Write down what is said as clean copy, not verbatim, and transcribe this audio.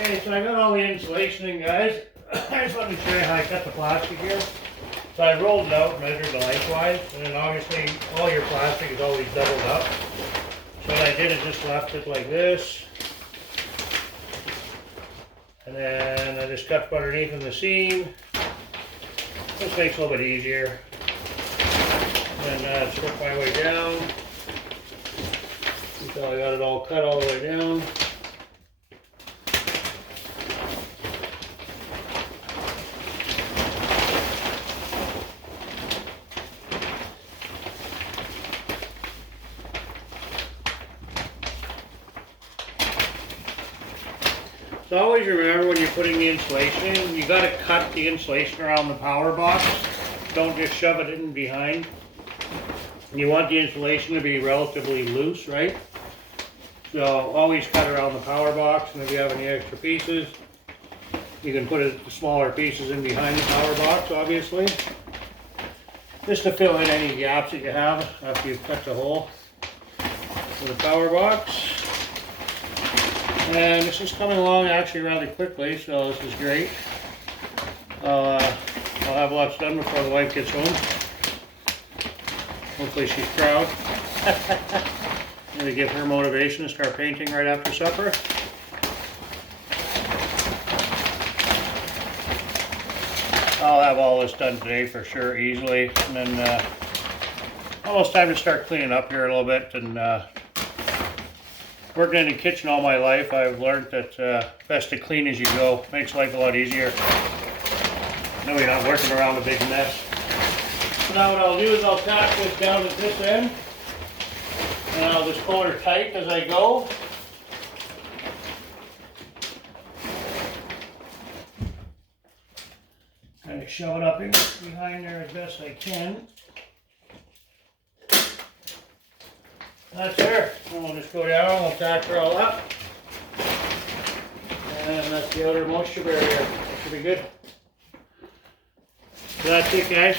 Okay, so I got all the insulation in, guys. I just wanted to show you how I cut the plastic here. So I rolled it out, measured the lengthwise, and then obviously all your plastic is always doubled up. So what I did is just left it like this. And then I just cut from underneath in the seam. This makes it a little bit easier. And then strip my way down until I got it all cut all the way down. So always remember when you're putting the insulation in, you got to cut the insulation around the power box. Don't just shove it in behind. You want the insulation to be relatively loose, right? So always cut around the power box, and if you have any extra pieces, you can put the smaller pieces in behind the power box, obviously. Just to fill in any gaps that you have after you've cut the hole for the power box. And this is coming along actually rather quickly, so this is great. I'll have lots done before the wife gets home. Hopefully she's proud. Maybe give her motivation to start painting right after supper. I'll have all this done today for sure, easily. And then almost time to start cleaning up here a little bit. And working in the kitchen all my life, I've learned that best to clean as you go. Makes life a lot easier. No, you're not working around a big mess. So now what I'll do is I'll tack this down at this end. And I'll just pull her tight as I go. Kind of shove it up in behind there as best I can. That's her. And we'll just go down and we'll tack her all up. And that's the outer moisture barrier. That should be good. So that's it, guys.